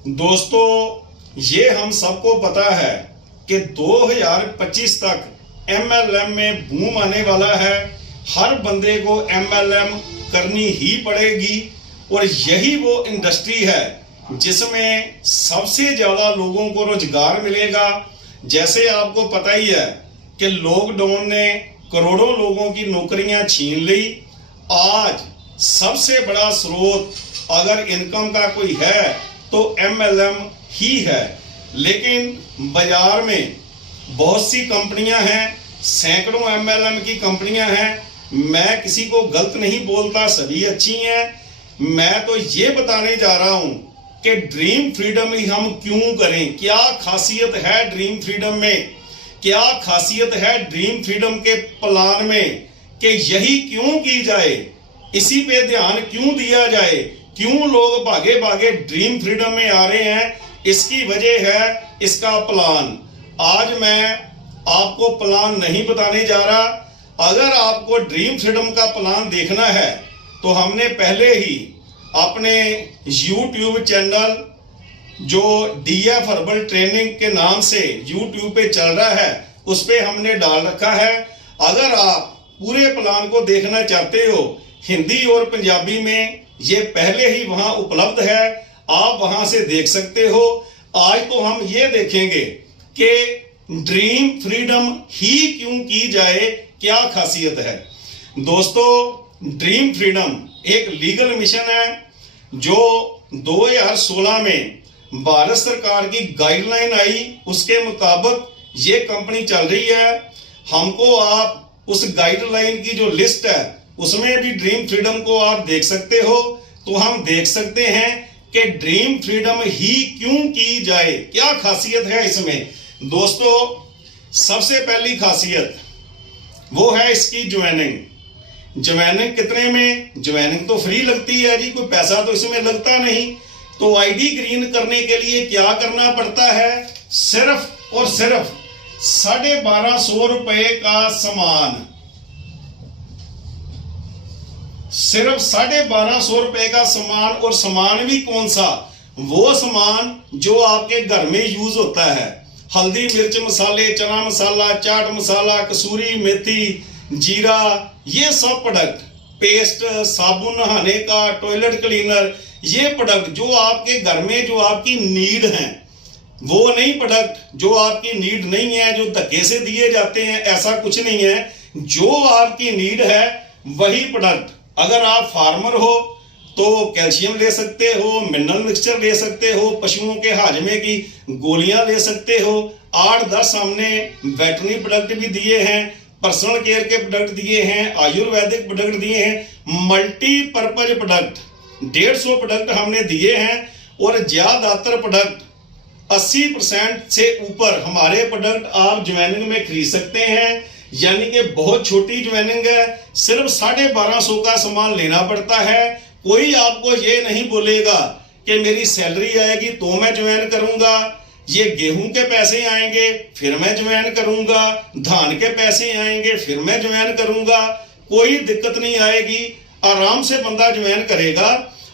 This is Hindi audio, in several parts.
दोस्तों, ये हम सबको पता है कि 2025 तक MLM में बूम आने वाला है। हर बंदे को MLM करनी ही पड़ेगी और यही वो इंडस्ट्री है जिसमें सबसे ज़्यादा लोगों को रोजगार मिलेगा। जैसे आपको पता ही है कि लॉकडाउन ने करोड़ों लोगों की नौकरियां छीन ली। आज सबसे बड़ा स्रोत अगर इनकम का कोई है तो MLM ही है। लेकिन बाजार में बहुत सी कंपनियां हैं, सैकड़ों MLM की कंपनियां हैं। मैं किसी को गलत नहीं बोलता, सभी अच्छी हैं। मैं तो ये बताने जा रहा हूं कि ड्रीम फ्रीडम ही हम क्यों करें, क्या खासियत है ड्रीम फ्रीडम में, क्या खासियत है ड्रीम फ्रीडम के प्लान में कि यही क्यों की जाए, इसी पे ध्यान क्यों दिया जाए, क्यों लोग भागे भागे ड्रीम फ्रीडम में आ रहे हैं। इसकी वजह है इसका प्लान। आज मैं आपको प्लान नहीं बताने जा रहा। अगर आपको ड्रीम फ्रीडम का प्लान देखना है तो हमने पहले ही अपने YouTube चैनल जो DF हर्बल ट्रेनिंग के नाम से YouTube पे चल रहा है उस पे हमने डाल रखा है। अगर आप पूरे प्लान को देखना चाहते हो हिंदी और पंजाबी में, ये पहले ही वहां उपलब्ध है, आप वहां से देख सकते हो। आज तो हम ये देखेंगे कि ड्रीम फ्रीडम ही क्यों की जाए, क्या खासियत है। दोस्तों, ड्रीम फ्रीडम एक लीगल मिशन है जो 2016 में भारत सरकार की गाइडलाइन आई, उसके मुताबिक ये कंपनी चल रही है। हमको आप उस गाइडलाइन की जो लिस्ट है उसमें भी ड्रीम फ्रीडम को आप देख सकते हो। तो हम देख सकते हैं कि ड्रीम फ्रीडम ही क्यों की जाए, क्या खासियत है इसमें। दोस्तों, सबसे पहली खासियत वो है इसकी ज्वाइनिंग। ज्वाइनिंग कितने में? ज्वाइनिंग तो फ्री लगती है जी, कोई पैसा तो इसमें लगता नहीं। तो ID ग्रीन करने के लिए क्या करना पड़ता है? सिर्फ और सिर्फ 1250 रुपए का सामान, सिर्फ 1250 रुपए का सामान। और सामान भी कौन सा? वो सामान जो आपके घर में यूज होता है। हल्दी, मिर्च मसाले, चना मसाला, चाट मसाला, कसूरी मेथी, जीरा, ये सब प्रोडक्ट, पेस्ट, साबुन नहाने का, टॉयलेट क्लीनर, ये प्रोडक्ट जो आपके घर में जो आपकी नीड है, वो नहीं प्रोडक्ट जो आपकी नीड नहीं है, जो धक्के से दिए जाते हैं, ऐसा कुछ नहीं है। जो आपकी नीड है वही प्रोडक्ट। अगर आप फार्मर हो तो कैल्शियम ले सकते हो, मिनरल मिक्सचर ले सकते हो, पशुओं के हाजमे की गोलियां ले सकते हो। 8-10 हमने वेटरनरी प्रोडक्ट भी दिए हैं, पर्सनल केयर के प्रोडक्ट दिए हैं, आयुर्वेदिक प्रोडक्ट दिए हैं, मल्टीपर्पज प्रोडक्ट 150 प्रोडक्ट हमने दिए हैं। और ज्यादातर प्रोडक्ट 80% से ऊपर हमारे प्रोडक्ट आप ज्वाइनिंग में खरीद सकते हैं। यानी कि बहुत छोटी ज्वाइनिंग है, सिर्फ 1250 का सामान लेना पड़ता है। कोई आपको ये नहीं बोलेगा कि मेरी सैलरी आएगी तो मैं ज्वाइन करूंगा, ये गेहूं के पैसे आएंगे फिर मैं ज्वाइन करूंगा, धान के पैसे आएंगे फिर मैं ज्वाइन करूंगा। कोई दिक्कत नहीं आएगी, आराम से बंदा ज्वाइन करेगा।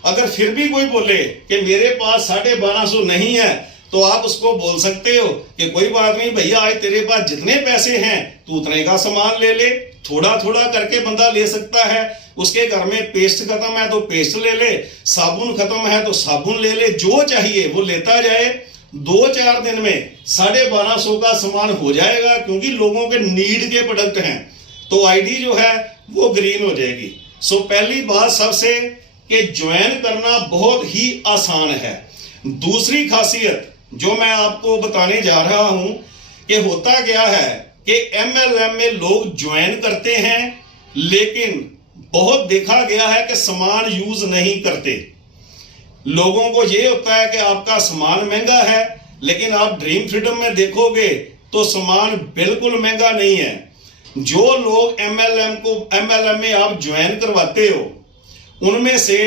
अगर फिर भी कोई बोले कि मेरे पास 1250 नहीं है तो आप उसको बोल सकते हो कि कोई बात नहीं भैया, आज तेरे पास जितने पैसे हैं तू उतने का सामान ले ले। थोड़ा थोड़ा करके बंदा ले सकता है। उसके घर में पेस्ट खत्म है तो पेस्ट ले ले, साबुन खत्म है तो साबुन ले ले, जो चाहिए वो लेता जाए। 2-4 दिन में 1250 का सामान हो जाएगा, क्योंकि लोगों के नीड के प्रोडक्ट हैं। तो ID जो है वो ग्रीन हो जाएगी। सो पहली बात सबसे कि ज्वाइन करना बहुत ही आसान है। दूसरी खासियत जो मैं आपको बताने जा रहा हूं कि होता क्या है कि MLM में लोग ज्वाइन करते हैं, लेकिन बहुत देखा गया है कि सामान यूज नहीं करते। लोगों को यह होता है कि आपका सामान महंगा है, लेकिन आप ड्रीम फ्रीडम में देखोगे तो सामान बिल्कुल महंगा नहीं है। जो लोग MLM में आप ज्वाइन करवाते हो उनमें से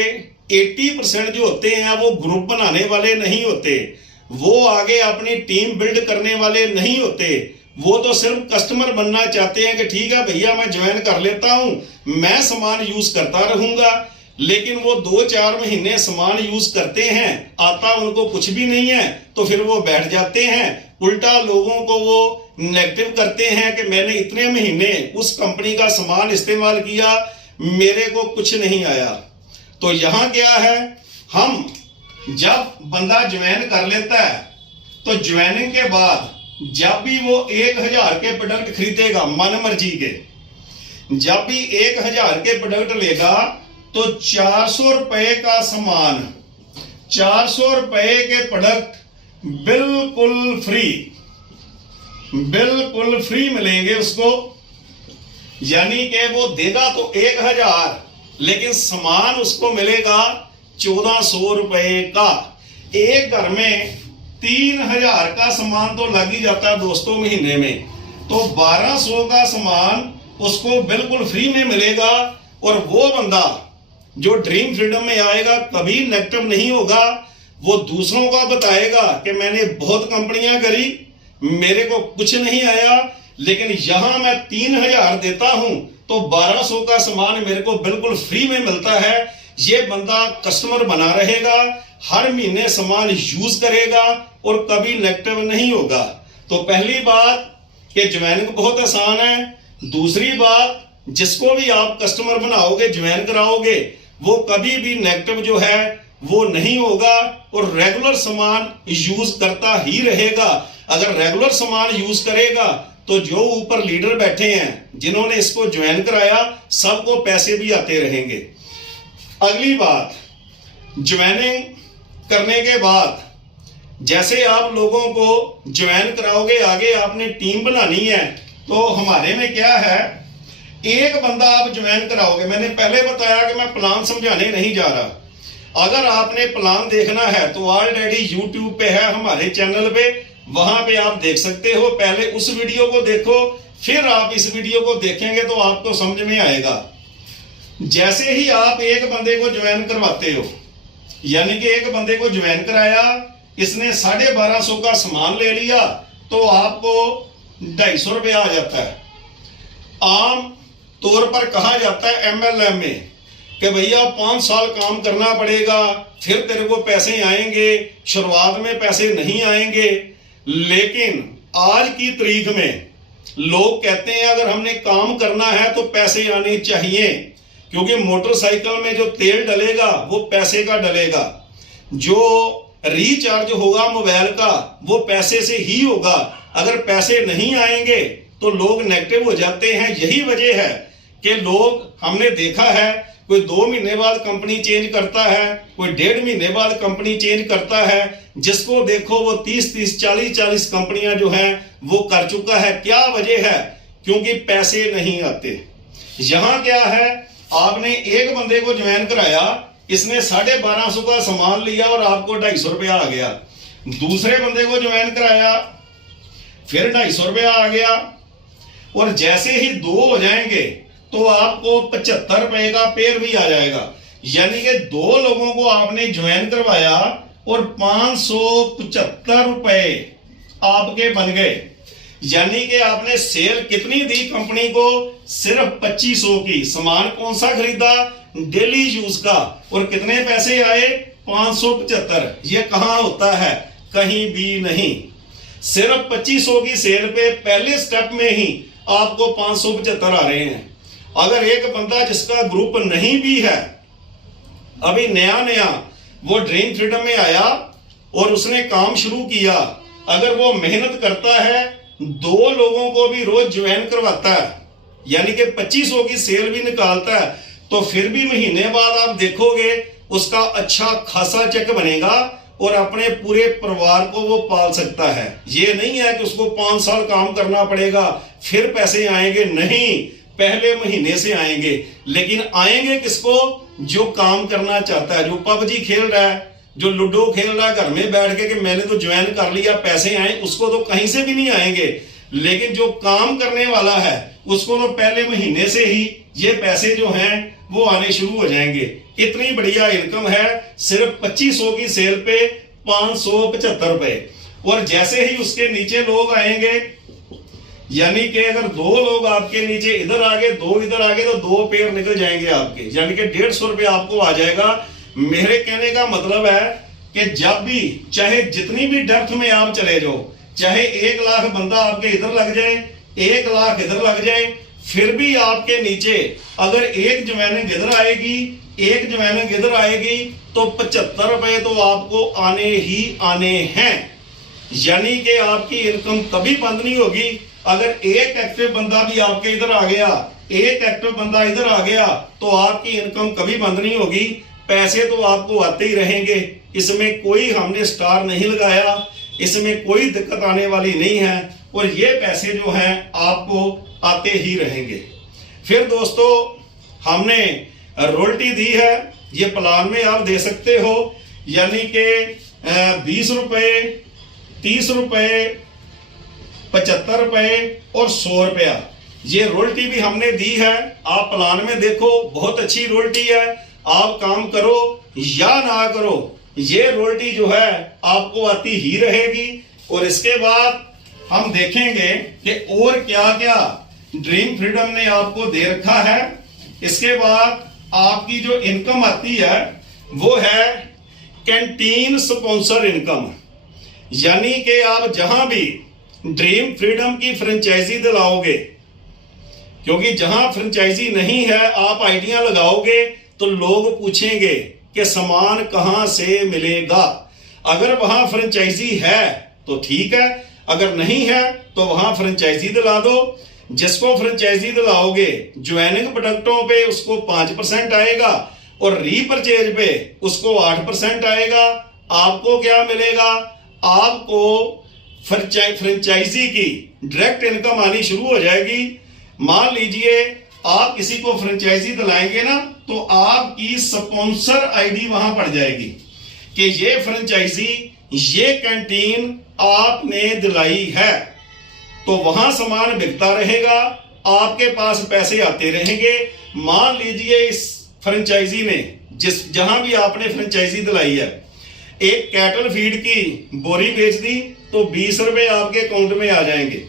80% जो होते हैं वो ग्रुप बनाने वाले नहीं होते, वो आगे अपनी टीम बिल्ड करने वाले नहीं होते। वो तो सिर्फ कस्टमर बनना चाहते हैं कि ठीक है भैया मैं ज्वाइन कर लेता हूं, मैं सामान यूज करता रहूंगा। लेकिन वो 2-4 महीने सामान यूज करते हैं, आता उनको कुछ भी नहीं है, तो फिर वो बैठ जाते हैं। उल्टा लोगों को वो नेगेटिव करते हैं कि मैंने इतने महीने उस कंपनी का सामान इस्तेमाल किया, मेरे को कुछ नहीं आया। तो यहां क्या है, हम जब बंदा ज्वाइन कर लेता है तो ज्वाइनिंग के बाद जब भी वो 1000 के प्रोडक्ट खरीदेगा मन मर्जी के, जब भी 1000 के प्रोडक्ट लेगा तो 400 रुपए का सामान, 400 रुपए के प्रोडक्ट बिल्कुल फ्री मिलेंगे उसको। यानी कि वो देगा तो 1000, लेकिन सामान उसको मिलेगा 1400 रुपए का। एक घर में 3000 का सामान तो लग ही जाता है दोस्तों महीने में, तो 1200 का सामान उसको बिल्कुल फ्री में मिलेगा। और वो बंदा जो ड्रीम फ्रीडम में आएगा कभी नेगेटिव नहीं होगा, वो दूसरों का बताएगा कि मैंने बहुत कंपनियां करी, मेरे को कुछ नहीं आया, लेकिन यहां मैं 3000 देता हूं तो 1200 का सामान मेरे को बिल्कुल फ्री में मिलता है। ये बंदा कस्टमर बना रहेगा, हर महीने सामान यूज करेगा और कभी नेगेटिव नहीं होगा। तो पहली बात कि ज्वाइनिंग बहुत आसान है। दूसरी बात, जिसको भी आप कस्टमर बनाओगे, ज्वाइन कराओगे, वो कभी भी नेगेटिव जो है वो नहीं होगा और रेगुलर सामान यूज करता ही रहेगा। अगर रेगुलर सामान यूज करेगा तो जो ऊपर लीडर बैठे हैं जिन्होंने इसको ज्वाइन कराया, सबको पैसे भी आते रहेंगे। अगली बात, ज्वाइनिंग करने के बाद जैसे आप लोगों को ज्वाइन कराओगे, आगे आपने टीम बनानी है। तो हमारे में क्या है, एक बंदा आप ज्वाइन कराओगे, मैंने पहले बताया कि मैं प्लान समझाने नहीं जा रहा। अगर आपने प्लान देखना है तो ऑलरेडी YouTube पे है हमारे चैनल पे, वहां पे आप देख सकते हो। पहले उस वीडियो को देखो, फिर आप इस वीडियो को देखेंगे तो आपको समझ में आएगा। जैसे ही आप एक बंदे को ज्वाइन करवाते हो, यानी कि एक बंदे को ज्वाइन कराया, इसने 1250 का सामान ले लिया, तो आपको 250 रुपये आ जाता है। आम तौर पर कहा जाता है MLM में कि भैया 5 साल काम करना पड़ेगा फिर तेरे को पैसे आएंगे, शुरुआत में पैसे नहीं आएंगे। लेकिन आज की तारीख में लोग कहते हैं अगर हमने काम करना है तो पैसे आने चाहिए, क्योंकि मोटरसाइकिल में जो तेल डलेगा वो पैसे का डलेगा, जो रिचार्ज होगा मोबाइल का वो पैसे से ही होगा। अगर पैसे नहीं आएंगे तो लोग नेगेटिव हो जाते हैं। यही वजह है कि लोग, हमने देखा है, कोई 2 महीने बाद कंपनी चेंज करता है, कोई 1.5 महीने बाद कंपनी चेंज करता है, जिसको देखो वो 30-30, 40-40 कंपनियां जो हैं वो कर चुका है। क्या वजह है? क्योंकि पैसे नहीं आते। यहां क्या है, आपने एक बंदे को ज्वाइन कराया, इसने 1250 का सामान लिया और आपको 250 रुपया आ गया। दूसरे बंदे को ज्वाइन कराया, फिर 250 रुपया आ गया, और जैसे ही 2 हो जाएंगे तो आपको 75 रुपए का पेयर भी आ जाएगा। यानी कि 2 लोगों को आपने ज्वाइन करवाया और 575 रुपए आपके बन गए। यानी कि आपने सेल कितनी दी कंपनी को? सिर्फ 2500 की। सामान कौन सा खरीदा? डेली यूज का। और कितने पैसे आए? 575। ये कहां होता है? कहीं भी नहीं। सिर्फ 2500 की सेल पे पहले स्टेप में ही आपको 575 आ रहे हैं। अगर एक बंदा जिसका ग्रुप नहीं भी है, अभी नया नया वो ड्रीम फ्रीडम में आया और उसने काम शुरू किया, अगर वो मेहनत करता है, 2 लोगों को भी रोज ज्वाइन करवाता है, यानी कि 2500 की सेल भी निकालता है, तो फिर भी महीने बाद आप देखोगे उसका अच्छा खासा चेक बनेगा और अपने पूरे परिवार को वो पाल सकता है। ये नहीं है कि उसको 5 साल काम करना पड़ेगा फिर पैसे आएंगे, नहीं, पहले महीने से आएंगे। लेकिन आएंगे किसको? जो काम करना चाहता है, जो पबजी खेल रहा है, जो लूडो खेल रहा है घर में बैठ के कि मैंने तो ज्वाइन कर लिया पैसे आए, उसको तो कहीं से भी नहीं आएंगे। लेकिन जो काम करने वाला है उसको तो पहले महीने से ही ये पैसे जो हैं वो आने शुरू हो जाएंगे। इतनी बढ़िया इनकम है सिर्फ 2500 की सेल पे 575 रुपए। और जैसे ही उसके नीचे लोग आएंगे, यानी कि अगर 2 लोग आपके नीचे इधर आ गए, 2 इधर आ गए, तो 2 पेयर निकल जाएंगे आपके, यानी कि 150 रुपया आपको आ जाएगा। मेरे कहने का मतलब है कि जब भी चाहे जितनी भी डेप्थ में आप चले जाओ, चाहे 1 लाख बंदा आपके इधर लग जाए, 1 लाख इधर लग जाए, फिर भी आपके नीचे अगर एक ज्वाइनिंग इधर आएगी, एक ज्वाइनिंग इधर आएगी, तो 75 रुपए तो आपको आने ही आने हैं। यानी कि आपकी इनकम कभी बंद नहीं होगी। अगर एक एक्टिव बंदा भी आपके इधर आ गया, एक एक्टिव बंदा इधर आ गया, तो आपकी इनकम कभी बंद नहीं होगी। पैसे तो आपको आते ही रहेंगे, इसमें कोई हमने स्टार नहीं लगाया, इसमें कोई दिक्कत आने वाली नहीं है, और ये पैसे जो हैं आपको आते ही रहेंगे। फिर दोस्तों हमने रॉयल्टी दी है, ये प्लान में आप दे सकते हो, यानी कि 20 रुपए, 30 रुपए, 75 रुपए और 100 रुपया, ये रॉयल्टी भी हमने दी है। आप प्लान में देखो, बहुत अच्छी रॉयल्टी है। आप काम करो या ना करो, ये रॉयल्टी जो है आपको आती ही रहेगी। और इसके बाद हम देखेंगे कि और क्या क्या ड्रीम फ्रीडम ने आपको दे रखा है। इसके बाद आपकी जो इनकम आती है वो है कैंटीन स्पॉन्सर इनकम, यानी कि आप जहां भी ड्रीम फ्रीडम की फ्रेंचाइजी दिलाओगे, क्योंकि जहां फ्रेंचाइजी नहीं है आप आइडिया लगाओगे तो लोग पूछेंगे कि सामान कहां से मिलेगा। अगर वहां फ्रेंचाइजी है तो ठीक है, अगर नहीं है तो वहां फ्रेंचाइजी दिला दो। जिसको फ्रेंचाइजी दिलाओगे ज्वाइनिंग प्रोडक्टों पे उसको 5% आएगा और रीपरचेज पे उसको 8% आएगा। आपको क्या मिलेगा? आपको फ्रेंचाइजी की डायरेक्ट इनकम आनी शुरू हो जाएगी। मान लीजिए आप किसी को फ्रेंचाइजी दिलाएंगे ना, तो आपकी स्पॉन्सर आईडी वहां पड़ जाएगी कि ये फ्रेंचाइजी, ये कैंटीन आपने दिलाई है, तो वहां सामान बिकता रहेगा, आपके पास पैसे आते रहेंगे। मान लीजिए इस फ्रेंचाइजी ने जहां भी आपने फ्रेंचाइजी दिलाई है, एक कैटल फीड की बोरी बेच दी तो 20 रुपए आपके अकाउंट में आ जाएंगे।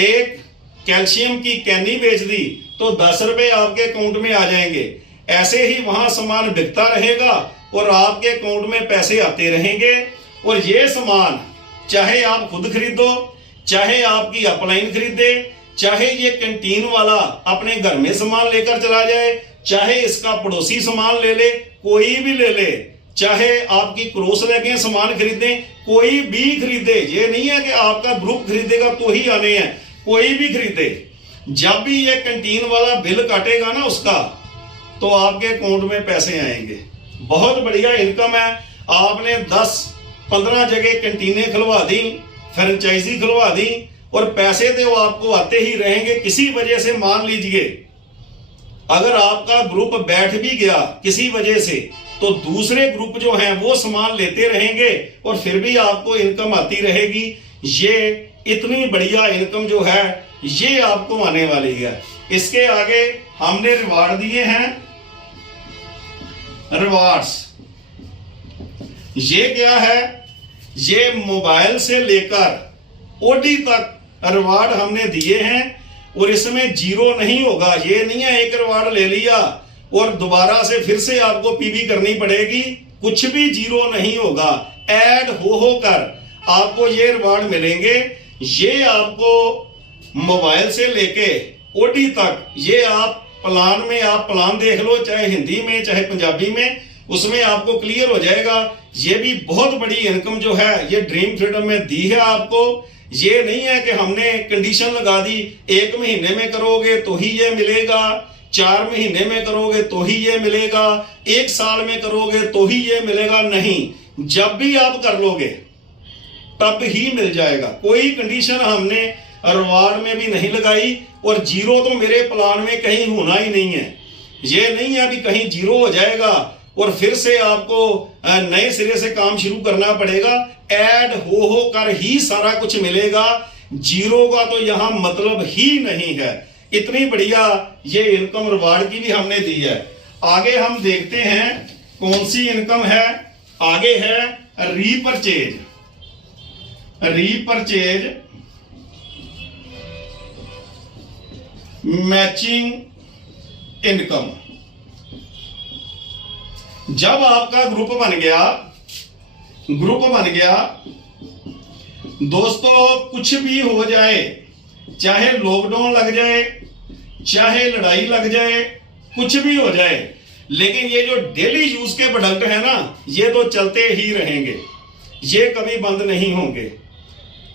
एक कैल्शियम की कैनी बेच दी तो 10 रुपए आपके अकाउंट में आ जाएंगे। ऐसे ही वहां सामान बिकता रहेगा और आपके अकाउंट में पैसे आते रहेंगे। और ये सामान चाहे आप खुद खरीदो, चाहे आपकी अपलाइन खरीदे, चाहे ये कैंटीन वाला अपने घर में सामान लेकर चला जाए, चाहे इसका पड़ोसी सामान ले ले, कोई भी ले ले, चाहे आपकी क्रॉस लेके सामान खरीदे, कोई भी खरीदे। ये नहीं है कि आपका ग्रुप खरीदेगा तो ही आने हैं, कोई भी खरीदे। जब भी ये कैंटीन वाला बिल काटेगा ना उसका, तो आपके अकाउंट में पैसे आएंगे। बहुत बढ़िया इनकम है। आपने 10-15 जगह कैंटीनें खुलवा दी, फ्रेंचाइजी खुलवा दी, और पैसे तो आपको आते ही रहेंगे। किसी वजह से मान लीजिए अगर आपका ग्रुप बैठ भी गया किसी वजह से, तो दूसरे ग्रुप जो हैं वो सामान लेते रहेंगे और फिर भी आपको इनकम आती रहेगी। ये इतनी बढ़िया इनकम जो है ये आपको आने वाली है। इसके आगे हमने रिवार्ड दिए हैं। रिवार्ड्स ये क्या है? ये मोबाइल से लेकर ओडी तक रिवार्ड हमने दिए हैं, और इसमें जीरो नहीं होगा। ये नहीं है एक रिवार्ड ले लिया और दोबारा से फिर से आपको पीबी करनी पड़ेगी, कुछ भी जीरो नहीं होगा। ऐड हो कर आपको ये रिवार्ड मिलेंगे। ये आपको मोबाइल से लेके ओडी तक, ये आप प्लान में आप प्लान देख लो, चाहे हिंदी में चाहे पंजाबी में, उसमें आपको क्लियर हो जाएगा। ये भी बहुत बड़ी इनकम जो है ये ड्रीम फ्रीडम में दी है आपको। ये नहीं है कि हमने कंडीशन लगा दी 1 महीने में करोगे तो ही ये मिलेगा, 4 महीने में करोगे तो ही ये मिलेगा, 1 साल में करोगे तो ही ये मिलेगा। नहीं, जब भी आप कर लोगे तब ही मिल जाएगा। कोई कंडीशन हमने रिवार्ड में भी नहीं लगाई, और जीरो तो मेरे प्लान में कहीं होना ही नहीं है। ये नहीं है अभी कहीं जीरो हो जाएगा और फिर से आपको नए सिरे से काम शुरू करना पड़ेगा। ऐड हो कर ही सारा कुछ मिलेगा, जीरो का तो यहां मतलब ही नहीं है। इतनी बढ़िया ये इनकम रिवार्ड की भी हमने दी है। आगे हम देखते हैं कौन सी इनकम है। आगे है रीपरचेज। Repurchase matching income. जब आपका ग्रुप बन गया दोस्तों, कुछ भी हो जाए, चाहे लॉकडाउन लग जाए, चाहे लड़ाई लग जाए, कुछ भी हो जाए, लेकिन ये जो डेली यूज के प्रोडक्ट है ना, ये तो चलते ही रहेंगे, ये कभी बंद नहीं होंगे।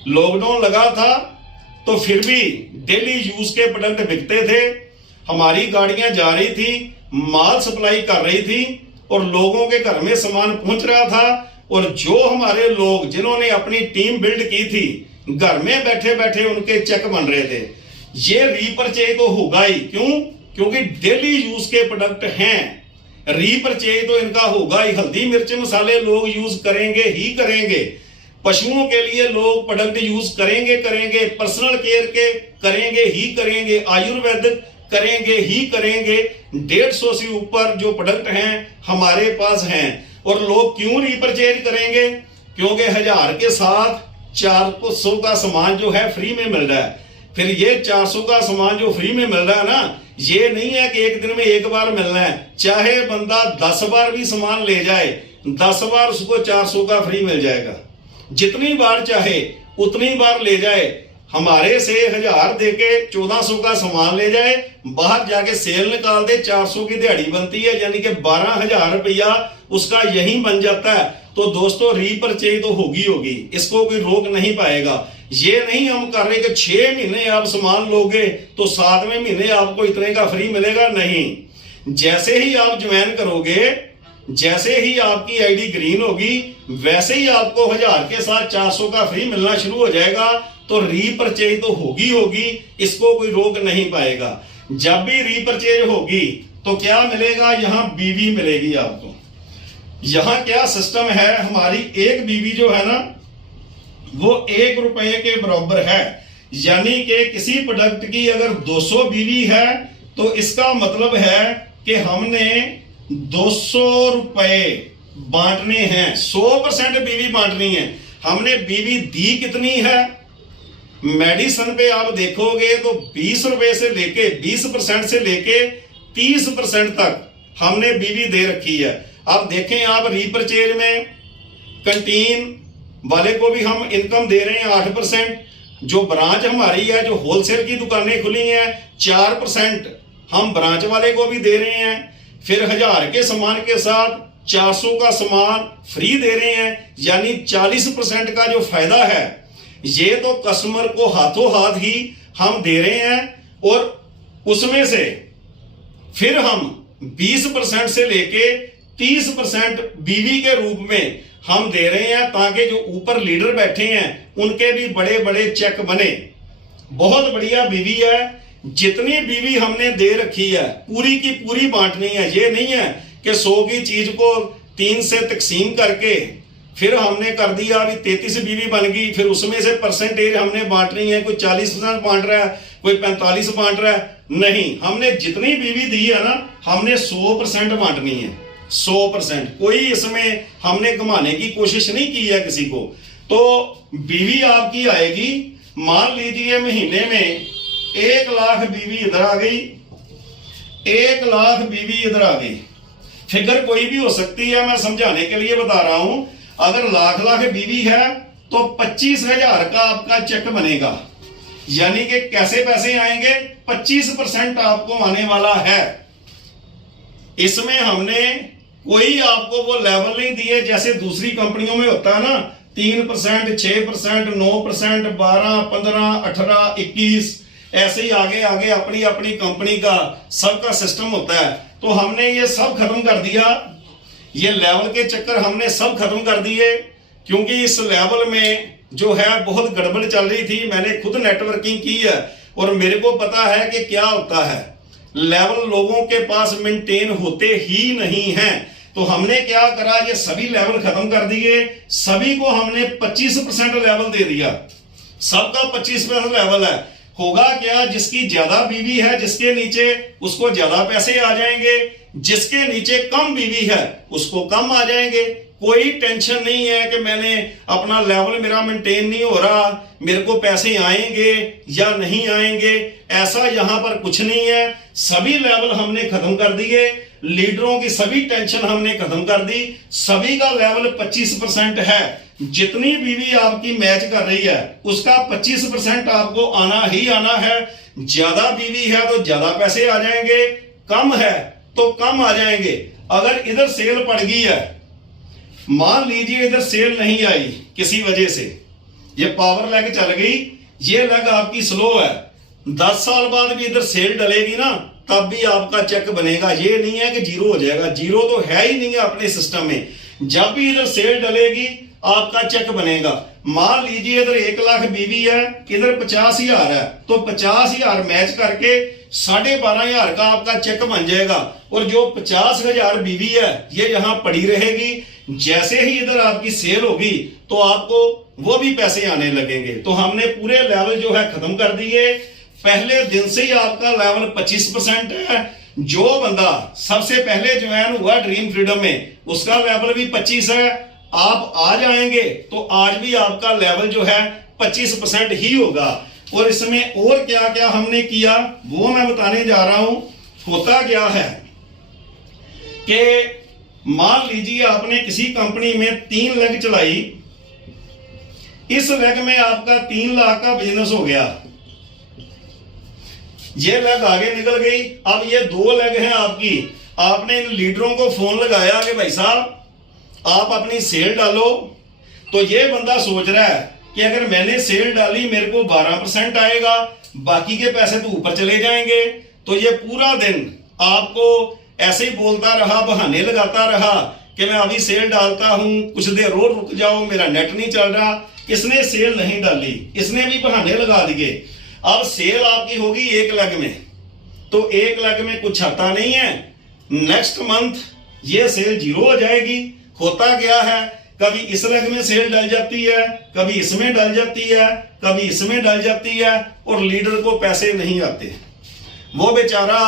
लॉकडाउन लगा था तो फिर भी डेली यूज के प्रोडक्ट बिकते थे, हमारी गाड़ियां जा रही थी, माल सप्लाई कर रही थी और लोगों के घर में सामान पहुंच रहा था। और जो हमारे लोग जिन्होंने अपनी टीम बिल्ड की थी, घर में बैठे बैठे उनके चेक बन रहे थे। ये रीपरचेज तो होगा ही, क्यों? क्योंकि डेली यूज के प्रोडक्ट हैं, रीपरचेज तो इनका होगा ही। हल्दी मिर्च मसाले लोग यूज करेंगे ही करेंगे, पशुओं के लिए लोग प्रोडक्ट यूज करेंगे, पर्सनल केयर के करेंगे ही करेंगे, आयुर्वेदिक करेंगे ही करेंगे। 150 से ऊपर जो प्रोडक्ट हैं हमारे पास हैं। और लोग क्यों रीपरचेज करेंगे? क्योंकि 1000 के साथ 400 का सामान जो है फ्री में मिल रहा है। फिर ये 400 का सामान जो फ्री में मिल रहा है ना, ये नहीं है कि एक दिन में एक बार मिलना है। चाहे बंदा 10 बार भी सामान ले जाए, 10 बार उसको 400 का फ्री मिल जाएगा। जितनी बार चाहे उतनी बार ले जाए। हमारे से 1000 देके 1400 का सामान ले जाए, बाहर जाके सेल निकाल दे, 400 की दिहाड़ी बनती है, यानी कि 12,000 रुपया उसका यही बन जाता है। तो दोस्तों रीपरचेज तो होगी, इसको कोई रोक नहीं पाएगा। ये नहीं हम कर रहे कि 6 महीने आप सामान लोगे तो 7वें महीने आपको इतने का फ्री मिलेगा, नहीं। जैसे ही आप ज्वाइन करोगे, जैसे ही आपकी आईडी ग्रीन होगी, वैसे ही आपको 1000 के साथ 400 का फ्री मिलना शुरू हो जाएगा। तो रीपरचेज तो होगी, इसको कोई रोक नहीं पाएगा। जब भी रीपरचेज होगी तो क्या मिलेगा? यहां बीवी मिलेगी आपको। यहां क्या सिस्टम है, हमारी एक बीवी जो है ना, वो 1 रुपए के बराबर है। यानी कि किसी प्रोडक्ट की अगर 200 बीवी है तो इसका मतलब है कि हमने 200 रुपए बांटने हैं, 100% बीवी बांटनी है। हमने बीवी दी कितनी है? मेडिसिन पे आप देखोगे तो 20 रुपए से लेके 20% से लेके 30% तक हमने बीवी दे रखी है। अब देखें आप रीपरचेज में कैंटीन वाले को भी हम इनकम दे रहे हैं 8%। जो ब्रांच हमारी है, जो होलसेल की दुकानें खुली हैं, 4% हम ब्रांच वाले को भी दे रहे हैं। फिर 1000 के सामान के साथ 400 का सामान फ्री दे रहे हैं, यानी 40% का जो फायदा है ये तो कस्टमर को हाथों हाथ ही हम दे रहे हैं। और उसमें से फिर हम 20% से लेके 30% बीवी के रूप में हम दे रहे हैं, ताकि जो ऊपर लीडर बैठे हैं उनके भी बड़े बड़े चेक बने। बहुत बढ़िया बीवी है। जितनी बीवी हमने दे रखी है पूरी की पूरी बांटनी है। ये नहीं है कि 100 की चीज को 3 से तकसीम करके फिर हमने कर दिया, अभी 33 बीवी बन गई, फिर उसमें से परसेंटेज हमने बांटनी है। कोई 40% बांट रहा है, कोई 45 बांट रहा है, नहीं। हमने जितनी बीवी दी है ना, हमने 100% बांटनी है, 100%। कोई इसमें हमने घुमाने की कोशिश नहीं की है किसी को। तो बीवी आपकी आएगी, मान लीजिए महीने में 1 लाख बीवी इधर आ गई, 1 लाख बीवी इधर आ गई। फिगर कोई भी हो सकती है, मैं समझाने के लिए बता रहा हूं। अगर लाख बीवी है तो 25,000 का आपका चेक बनेगा। यानी कि कैसे पैसे आएंगे? 25% आपको आने वाला है। इसमें हमने कोई आपको वो लेवल नहीं दिए जैसे दूसरी कंपनियों में होता है ना, 3%, 6%, 9%, 12, 15, 18, 21, ऐसे ही आगे आगे अपनी अपनी कंपनी का सबका सिस्टम होता है। तो हमने ये सब खत्म कर दिया, ये लेवल के चक्कर हमने सब खत्म कर दिए, क्योंकि इस लेवल में जो है बहुत गड़बड़ चल रही थी। मैंने खुद नेटवर्किंग की है और मेरे को पता है कि क्या होता है। लेवल लोगों के पास मेंटेन होते ही नहीं हैं। तो हमने क्या करा, ये सभी लेवल खत्म कर दिए, सभी को हमने 25% लेवल दे दिया। सबका 25% लेवल है। होगा क्या, जिसकी ज्यादा बीवी है जिसके नीचे, उसको ज्यादा पैसे आ जाएंगे, जिसके नीचे कम बीवी है उसको कम आ जाएंगे। कोई टेंशन नहीं है कि मैंने अपना लेवल मेरा मेंटेन नहीं हो रहा, मेरे को पैसे आएंगे या नहीं आएंगे, ऐसा यहां पर कुछ नहीं है। सभी लेवल हमने खत्म कर दिए, लीडरों की सभी टेंशन हमने खत्म कर दी, सभी का लेवल 25% है। जितनी बीवी आपकी मैच कर रही है उसका 25% आपको आना ही आना है। ज्यादा बीवी है तो ज्यादा पैसे आ जाएंगे, कम है तो कम आ जाएंगे। अगर इधर सेल पड़ गई है, मान लीजिए इधर सेल नहीं आई किसी वजह से, ये पावर लेग चल गई, ये लेग आपकी स्लो है, 10 साल बाद भी इधर सेल डलेगी ना, तब भी आपका चेक बनेगा। ये नहीं है कि जीरो हो जाएगा, जीरो तो है ही नहीं है अपने सिस्टम में। जब भी इधर सेल डलेगी आपका चेक बनेगा। मान लीजिए इधर 1 लाख बीवी है, इधर 50,000 है, तो 50,000 मैच करके 12,500 का आपका चेक बन जाएगा। और जो 50,000 बीवी है ये यहां पड़ी रहेगी। जैसे ही इधर आपकी सेल होगी तो आपको वो भी पैसे आने लगेंगे। तो हमने पूरे लेवल जो है खत्म कर दिए। पहले दिन से ही आपका लेवल 25% है। जो बंदा सबसे पहले ज्वाइन हुआ ड्रीम फ्रीडम में उसका लेवल भी 25 है। आप आ जाएंगे तो आज भी आपका लेवल जो है 25% ही होगा। और इसमें और क्या क्या हमने किया वो मैं बताने जा रहा हूं। होता क्या है कि मान लीजिए आपने किसी कंपनी में 3 लेग चलाई, इस लेग में आपका 3 लाख का बिजनेस हो गया, ये लेग आगे निकल गई। अब ये 2 लेग हैं आपकी। आपने इन लीडरों को फोन लगाया कि भाई साहब आप अपनी सेल डालो, तो ये बंदा सोच रहा है कि अगर मैंने सेल डाली मेरे को 12% आएगा, बाकी के पैसे तो ऊपर चले जाएंगे। तो ये पूरा दिन आपको ऐसे ही बोलता रहा, बहाने लगाता रहा कि मैं अभी सेल डालता हूं, कुछ देर और रुक जाओ, मेरा नेट नहीं चल रहा। इसने सेल नहीं डाली, इसने भी बहाने लगा दिए। अब सेल आपकी होगी 1 लेग में, तो 1 लेग में कुछ आता नहीं है। नेक्स्ट मंथ ये सेल 0 हो जाएगी। होता क्या है, कभी इस लेग में सेल डल जाती है, कभी इसमें डल जाती है, कभी इसमें डल जाती है, और लीडर को पैसे नहीं आते। वो बेचारा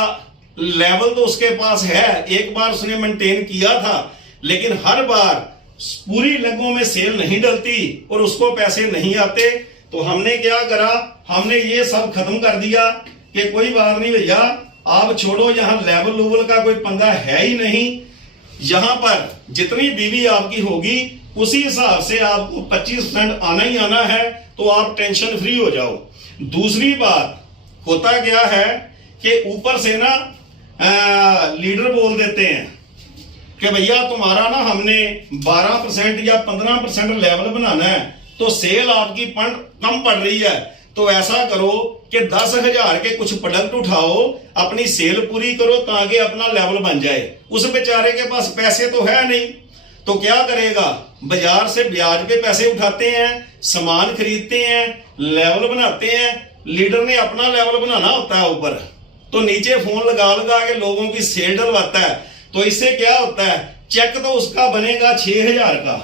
लेवल तो उसके पास है, एक बार उसने मेंटेन किया था, लेकिन हर बार पूरी लेगों में सेल नहीं डलती और उसको पैसे नहीं आते। तो हमने क्या करा, हमने ये सब खत्म कर दिया कि कोई बात नहीं भैया, आप छोड़ो, यहां लेवल लूवल का कोई पंगा है ही नहीं। यहां पर जितनी बीवी आपकी होगी उसी हिसाब से आपको 25% आना ही आना है, तो आप टेंशन फ्री हो जाओ। दूसरी बात होता क्या है कि ऊपर से ना लीडर बोल देते हैं कि भैया तुम्हारा ना हमने 12% या 15% लेवल बनाना है, तो सेल आपकी कम पड़ रही है, तो ऐसा करो कि 10,000 के कुछ प्रोडक्ट उठाओ, अपनी सेल पूरी करो ताकि अपना लेवल बन जाए। उस बेचारे के पास पैसे तो है नहीं, तो क्या करेगा, बाजार से ब्याज पे पैसे उठाते हैं, सामान खरीदते हैं, लेवल बनाते हैं। लीडर ने अपना लेवल बनाना होता है ऊपर, तो नीचे फोन लगा लगा के लोगों की सेल डलवाता है। तो इससे क्या होता है, चेक तो उसका बनेगा 6,000 का,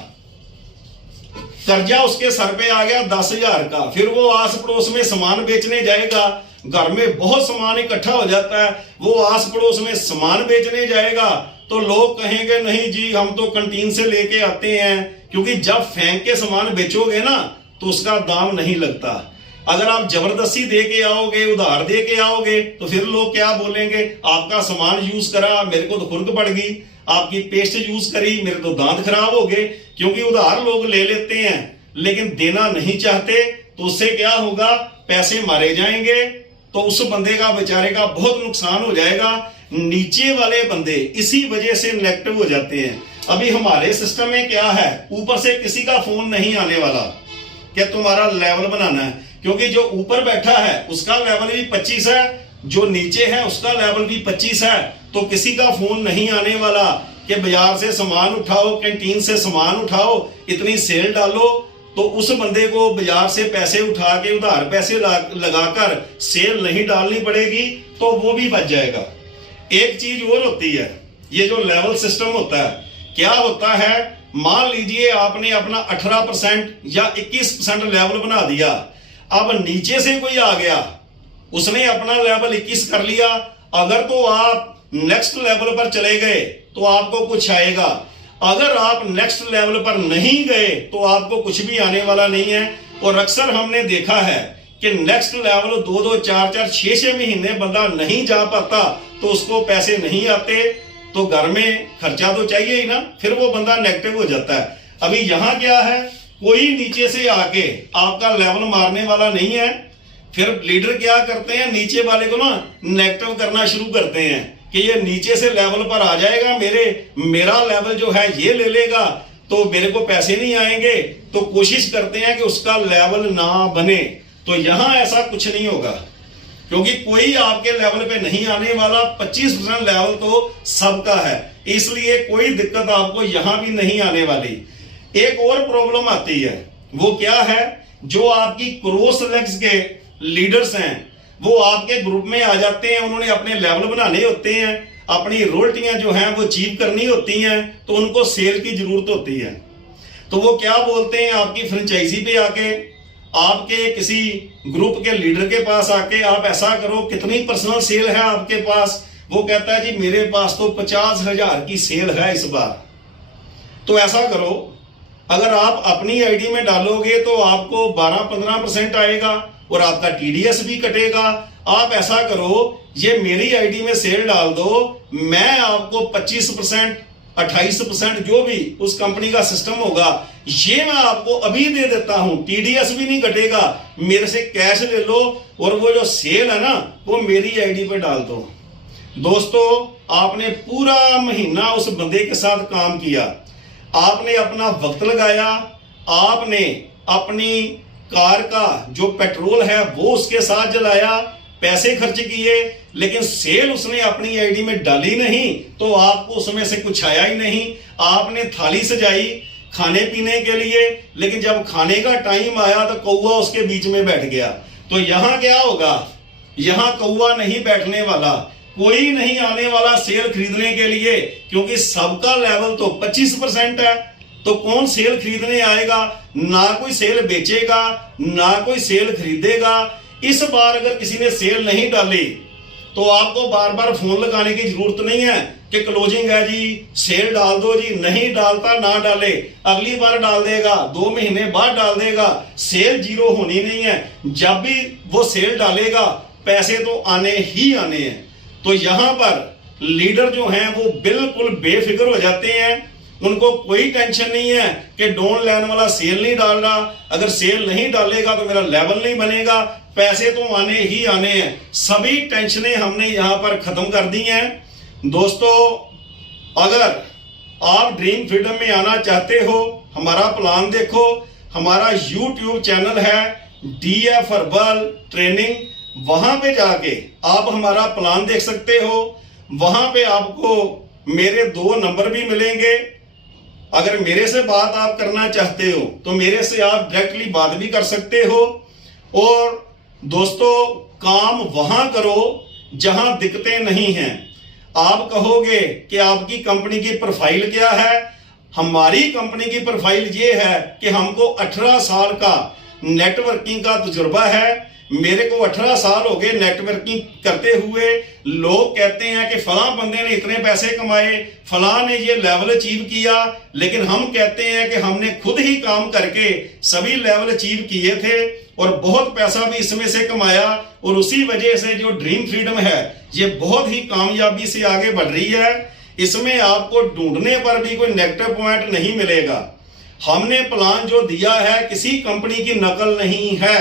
कर्जा उसके सर पे आ गया 10,000 का। फिर वो आस पड़ोस में सामान बेचने जाएगा, घर में बहुत सामान इकट्ठा हो जाता है, वो आस पड़ोस में सामान बेचने जाएगा, तो लोग कहेंगे नहीं जी हम तो कैंटीन से लेके आते हैं, क्योंकि जब फेंक के सामान बेचोगे ना तो उसका दाम नहीं लगता। अगर आप जबरदस्ती दे के आओगे, उधार दे के आओगे, तो फिर लोग क्या बोलेंगे, आपका सामान यूज करा मेरे को तो खुरक पड़ गई, आपकी पेस्ट यूज करी मेरे तो दांत खराब हो गए। क्योंकि उधार लोग ले लेते हैं लेकिन देना नहीं चाहते, तो उससे क्या होगा, पैसे मारे जाएंगे, तो उस बंदे का बेचारे का बहुत नुकसान हो जाएगा। नीचे वाले बंदे इसी वजह से नेगेटिव हो जाते हैं। अभी हमारे सिस्टम में क्या है, ऊपर से किसी का फोन नहीं आने वाला कि तुम्हारा लेवल बनाना है, क्योंकि जो ऊपर बैठा है उसका लेवल भी 25 है, जो नीचे है उसका लेवल भी 25 है। तो किसी का फोन नहीं आने वाला कि बाजार से सामान उठाओ, कैंटीन से सामान उठाओ, इतनी सेल डालो, तो उस बंदे को बाजार से पैसे उठा के उधार पैसे लगाकर सेल नहीं डालनी पड़ेगी, तो वो भी बच जाएगा। एक चीज और होती है, ये जो लेवल सिस्टम होता है, क्या होता है, मान लीजिए आपने अपना 18% या 21% लेवल बना दिया, अब नीचे से कोई आ गया, उसने अपना लेवल 21 कर लिया, अगर तो आप नेक्स्ट लेवल पर चले गए तो आपको कुछ आएगा। अगर आप नेक्स्ट लेवल पर नहीं गए तो आपको कुछ भी आने वाला नहीं है। और अक्सर हमने देखा है कि नेक्स्ट लेवल 2-2, 4-4, 6-6 महीने बंदा नहीं जा पाता तो उसको पैसे नहीं आते, तो घर में खर्चा तो चाहिए ही ना, फिर वो बंदा नेगेटिव हो जाता है। अभी यहाँ क्या है, कोई नीचे से आके आपका लेवल मारने वाला नहीं है। फिर लीडर क्या करते हैं, नीचे वाले को ना नेगेटिव करना शुरू करते हैं कि ये नीचे से लेवल पर आ जाएगा, मेरा लेवल जो है ये ले लेगा तो मेरे को पैसे नहीं आएंगे, तो कोशिश करते हैं कि उसका लेवल ना बने। तो यहां ऐसा कुछ नहीं होगा, क्योंकि कोई आपके लेवल पे नहीं आने वाला। 25% लेवल तो सबका है, इसलिए कोई दिक्कत आपको यहां भी नहीं आने वाली। एक और प्रॉब्लम आती है, वो क्या है, जो आपकी क्रॉस लेग्स के लीडर्स हैं वो आपके ग्रुप में आ जाते हैं, उन्होंने अपने लेवल बनाने होते हैं, अपनी रोल्टियां जो हैं वो अचीव करनी होती हैं, तो उनको सेल की जरूरत होती है। तो वो क्या बोलते हैं, आपकी फ्रेंचाइजी पे आके, आपके किसी ग्रुप के लीडर के पास आके, आप ऐसा करो, कितनी पर्सनल सेल है आपके पास? वो कहता है जी मेरे पास तो 50,000 की सेल है इस बार। तो ऐसा करो, अगर आप अपनी आईडी में डालोगे तो आपको 12-15% आएगा और आपका टीडीएस भी कटेगा। आप ऐसा करो, ये मेरी आईडी में सेल डाल दो, मैं आपको 25%, 28% जो भी उस कंपनी का सिस्टम होगा ये मैं आपको अभी दे देता हूं, टीडीएस भी नहीं कटेगा, मेरे से कैश ले लो और वो जो सेल है ना वो मेरी आईडी पे डाल दो। दोस्तों, आपने पूरा महीना उस बंदे के साथ काम किया, आपने अपना वक्त लगाया, आपने अपनी कार का जो पेट्रोल है वो उसके साथ जलाया, पैसे खर्च किए, लेकिन सेल उसने अपनी आईडी में डाली नहीं, तो आपको उसमें से कुछ आया ही नहीं। आपने थाली सजाई खाने पीने के लिए, लेकिन जब खाने का टाइम आया तो कौवा उसके बीच में बैठ गया। तो यहां क्या होगा, यहां कौवा नहीं बैठने वाला, कोई नहीं आने वाला सेल खरीदने के लिए, क्योंकि सबका लेवल तो 25% है। तो कौन सेल खरीदने आएगा? ना कोई सेल बेचेगा, ना कोई सेल खरीदेगा। इस बार अगर किसी ने सेल नहीं डाली तो आपको बार बार फोन लगाने की जरूरत नहीं है कि क्लोजिंग है जी, सेल डाल दो जी। नहीं डालता ना डाले, अगली बार डाल देगा, 2 महीने बाद डाल देगा, सेल जीरो होनी नहीं है। जब भी वो सेल डालेगा पैसे तो आने ही आने हैं। तो यहां पर लीडर जो हैं वो बिल्कुल बेफिक्र हो जाते हैं, उनको कोई टेंशन नहीं है कि डोन लाइन वाला सेल नहीं डाल रहा, अगर सेल नहीं डालेगा तो मेरा लेवल नहीं बनेगा, पैसे तो आने ही आने हैं। सभी टेंशनें हमने यहां पर खत्म कर दी हैं। दोस्तों, अगर आप ड्रीम फ्रीडम में आना चाहते हो, हमारा प्लान देखो, हमारा YouTube चैनल है DF हर्बल ट्रेनिंग, वहां पे जाके आप हमारा प्लान देख सकते हो। वहां पे आपको मेरे 2 नंबर भी मिलेंगे। अगर मेरे से बात आप करना चाहते हो तो मेरे से आप डायरेक्टली बात भी कर सकते हो। और दोस्तों, काम वहां करो जहां दिक्कतें नहीं हैं। आप कहोगे कि आपकी कंपनी की प्रोफाइल क्या है? हमारी कंपनी की प्रोफाइल ये है कि हमको 18 साल का नेटवर्किंग का तजुर्बा है। मेरे को 18 साल हो गए नेटवर्किंग करते हुए। लोग कहते हैं कि फलां बंदे ने इतने पैसे कमाए, फलां ने ये लेवल अचीव किया, लेकिन हम कहते हैं कि हमने खुद ही काम करके सभी लेवल अचीव किए थे और बहुत पैसा भी इसमें से कमाया। और उसी वजह से जो ड्रीम फ्रीडम है ये बहुत ही कामयाबी से आगे बढ़ रही है। इसमें आपको ढूंढने पर भी कोई नेगेटिव पॉइंट नहीं मिलेगा। हमने प्लान जो दिया है किसी कंपनी की नकल नहीं है,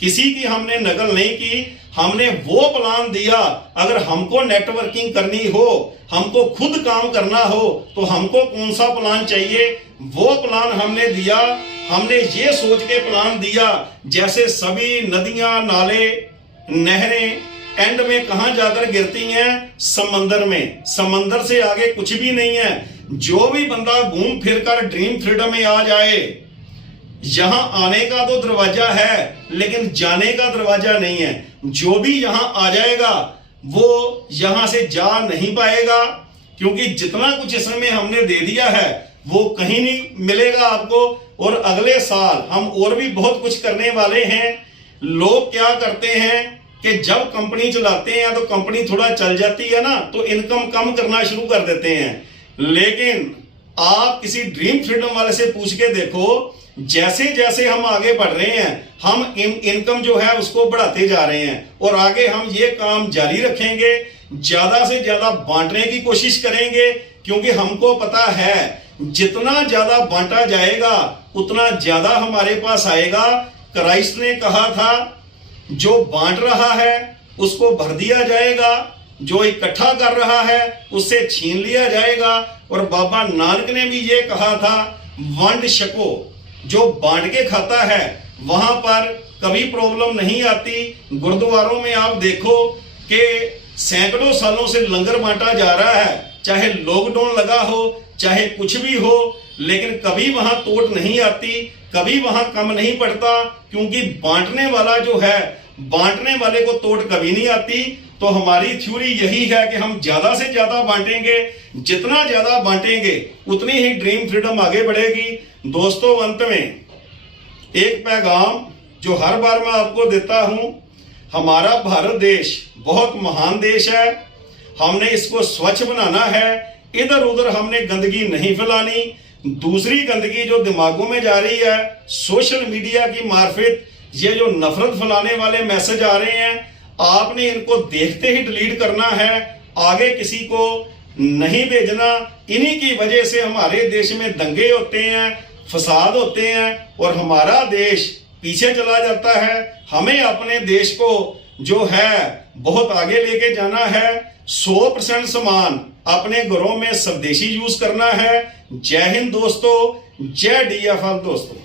किसी की हमने नकल नहीं की, हमने वो प्लान दिया। अगर हमको नेटवर्किंग करनी हो, हमको खुद काम करना हो, तो हमको कौन सा प्लान चाहिए वो प्लान हमने दिया। हमने ये सोच के प्लान दिया जैसे सभी नदियां, नाले, नहरें एंड में कहां जाकर गिरती हैं? समंदर में। समंदर से आगे कुछ भी नहीं है। जो भी बंदा घूम फिर कर ड्रीम फ्रीडम में आ जाए, यहां आने का तो दरवाजा है लेकिन जाने का दरवाजा नहीं है। जो भी यहां आ जाएगा वो यहां से जा नहीं पाएगा, क्योंकि जितना कुछ इसमें हमने दे दिया है वो कहीं नहीं मिलेगा आपको। और अगले साल हम और भी बहुत कुछ करने वाले हैं। लोग क्या करते हैं कि जब कंपनी चलाते हैं तो कंपनी थोड़ा चल जाती है ना, तो इनकम कम करना शुरू कर देते हैं। लेकिन आप किसी ड्रीम फ्रीडम वाले से पूछ के देखो, जैसे जैसे हम आगे बढ़ रहे हैं हम इनकम जो है उसको बढ़ाते जा रहे हैं और आगे हम ये काम जारी रखेंगे, ज्यादा से ज्यादा बांटने की कोशिश करेंगे, क्योंकि हमको पता है जितना ज्यादा बांटा जाएगा उतना ज्यादा हमारे पास आएगा। क्राइस्ट ने कहा था जो बांट रहा है उसको भर दिया जाएगा, जो इकट्ठा कर रहा है उससे छीन लिया जाएगा। और बाबा नानक ने भी ये कहा था वंड छको, जो बांट के खाता है वहां पर कभी प्रॉब्लम नहीं आती। गुरुद्वारों में आप देखो कि सैकड़ों सालों से लंगर बांटा जा रहा है, चाहे लॉकडाउन लगा हो चाहे कुछ भी हो, लेकिन कभी वहां तोड़ नहीं आती, कभी वहां कम नहीं पड़ता, क्योंकि बांटने वाला जो है, बांटने वाले को तोड़ कभी नहीं आती। तो हमारी थ्योरी यही है कि हम ज्यादा से ज्यादा बांटेंगे, जितना ज्यादा बांटेंगे उतनी ही ड्रीम फ्रीडम आगे बढ़ेगी। दोस्तों, अंत में एक पैगाम जो हर बार मैं आपको देता हूं, हमारा भारत देश बहुत महान देश है, हमने इसको स्वच्छ बनाना है, इधर उधर हमने गंदगी नहीं फैलानी। दूसरी गंदगी जो दिमागों में जा रही है सोशल मीडिया की मार्फत, ये जो नफरत फैलाने वाले मैसेज आ रहे हैं, आपने इनको देखते ही डिलीट करना है, आगे किसी को नहीं भेजना। इन्हीं की वजह से हमारे देश में दंगे होते हैं, फसाद होते हैं और हमारा देश पीछे चला जाता है। हमें अपने देश को जो है बहुत आगे लेके जाना है। 100% सामान अपने घरों में स्वदेशी यूज करना है। जय हिंद दोस्तों, जय DFL दोस्तों।